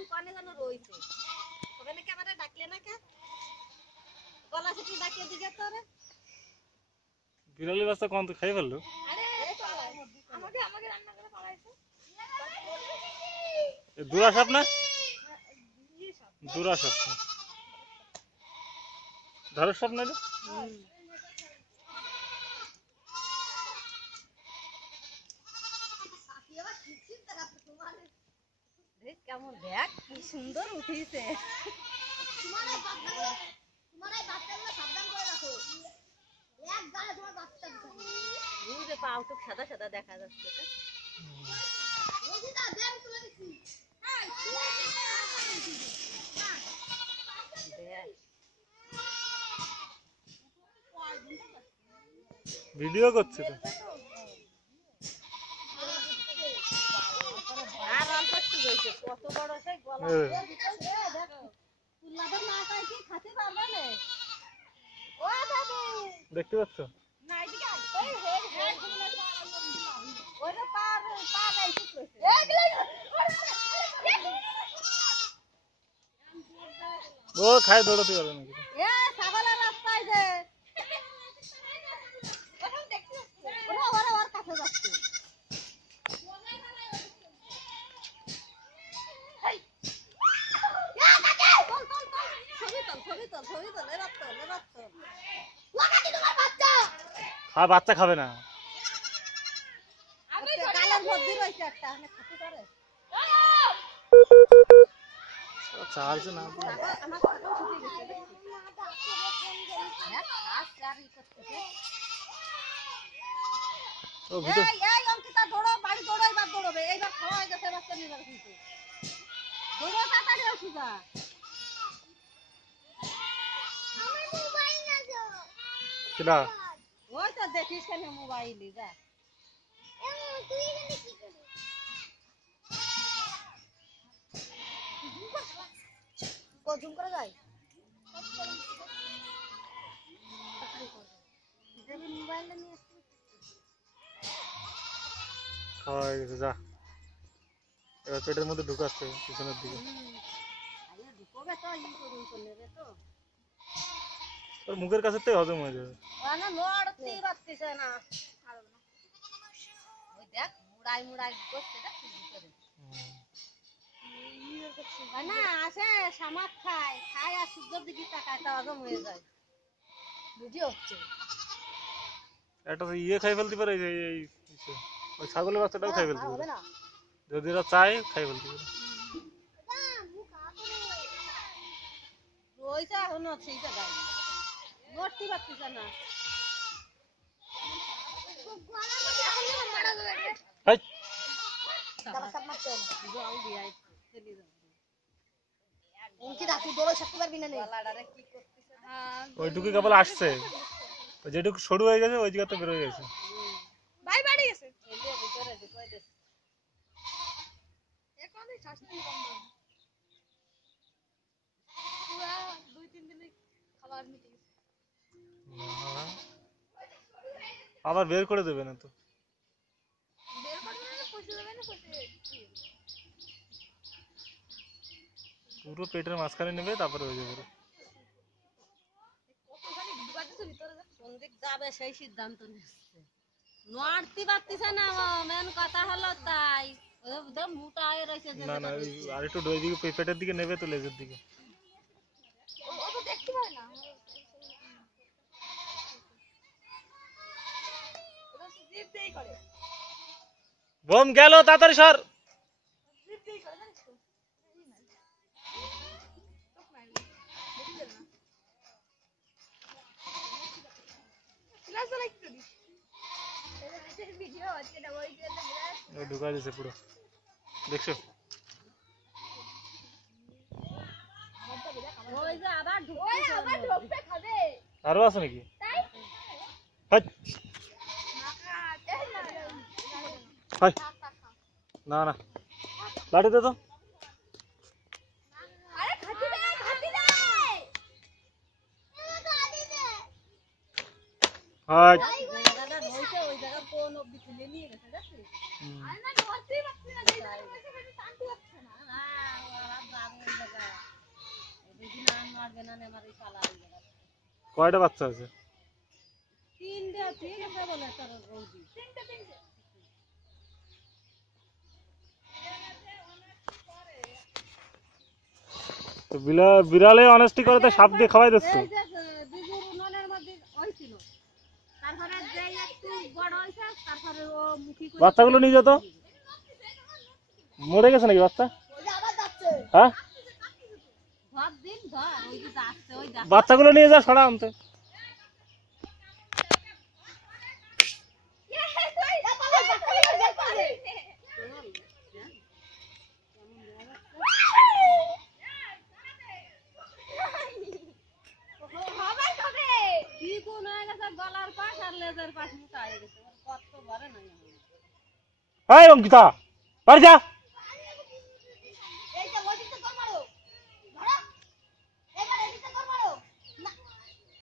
দেখলাম কানে যেন রইছে ওখানে ক্যামেরা ডাকলে না কে গলা থেকে ডাকিয়ে দিকে তোরে বিড়ালের বাচ্চা কোন তো খাই ফেললো আরে আমাকে রান্না করে পালাইছে দুরা সাপ না দুরা সাপ ধারস সাপ না কেমন দেখ কি সুন্দর উঠিছে পাও তো সাদা সাদা দেখা যাচ্ছে ভিডিও করছে তো আর অল্প একটু রয়েছে কত বড় সেই গলা দেখো তুলাদের না খাই কি খেতে পারবে না ও দাদু দেখতে পাচ্ছ না এদিকে এই হে ওরে পার এই কি কইছে ও খাই দৌড়াতে পারবে নাকি এ ছাগলের রাস্তায় যে ওখানে দেখছিস ওর কাছে যাচ্ছে বাচ্চা খাবে না ওই তো দেখিস কেন মোবাইলে যা জুম করে যায় খাওয়া হয়ে গেছে যা এবার পেটের মধ্যে ঢুকাচ্ছে পিছনের দিকে তোর মুখের কাছে তো হজম হয়ে যাবে মুড়াই করছে না আসে সামাক খায় আর সূর্যের দিকে তাকায় তা হজম হয়ে যায় বুঝি হচ্ছে একটা খাই ফেলতে পারে ওই ছাগলের বাচ্চাটাও খাই ফেলতে পারে যদি এরা চায় খাই ফেলতে পারে ওইটা এখন আছে এইটা গাই নড়তে পারতেছে না ওইটুকু কেবল আসছে যেটুকু সরু হয়ে গেছে ওই জায়গাতে বের হয়ে গেছে আবার বের করে দেবে না তো পুরো পেটের মাঝখানে নেবে তারপরে হয়ে যাবে যাবে সেই সিদ্ধান্ত নিচ্ছে নড়তে পারতেছে না মেন কথা হলো তাই মোটা হয়ে রয়েছে না না আর একটু ওই দিকে পেটের দিকে নেবে তো লেজের দিকে দেখতে পারে না বোম গেল তাড়াতাড়ি সর ঢুকা দিয়েছে পুরো দেখছো আরো আছে নাকি না না লাঠি দে তো নানে আমার এই পালা হয়ে গেল। কয়টা বাচ্চা আছে? তিনটে ঠিক আছে বলে তোর বৌদি। তো বিড়ালে অনেস্টি করে তো সাপ দিয়ে খাওয়াই দিচ্ছ। এই যে বিজুর উনানের মধ্যে হইছিল, তারপরে যে একটু বড় হইছে তারপরে ও মুখি করে বাচ্চাগুলো নিয়ে যেত, মরে গেছে নাকি বাচ্চা? হ্যাঁ, ধর দিন ধর ওই যে যাচ্ছে ওই যা বাচ্চাগুলো নিয়ে যা, সরা আনতে। কি কোন হয়ে গেছে গলার পাশ আর লেজের পাশ মোটা হয়ে গেছে, কত বড় নাই। এই অঙ্কিতা, বাড়ি যা।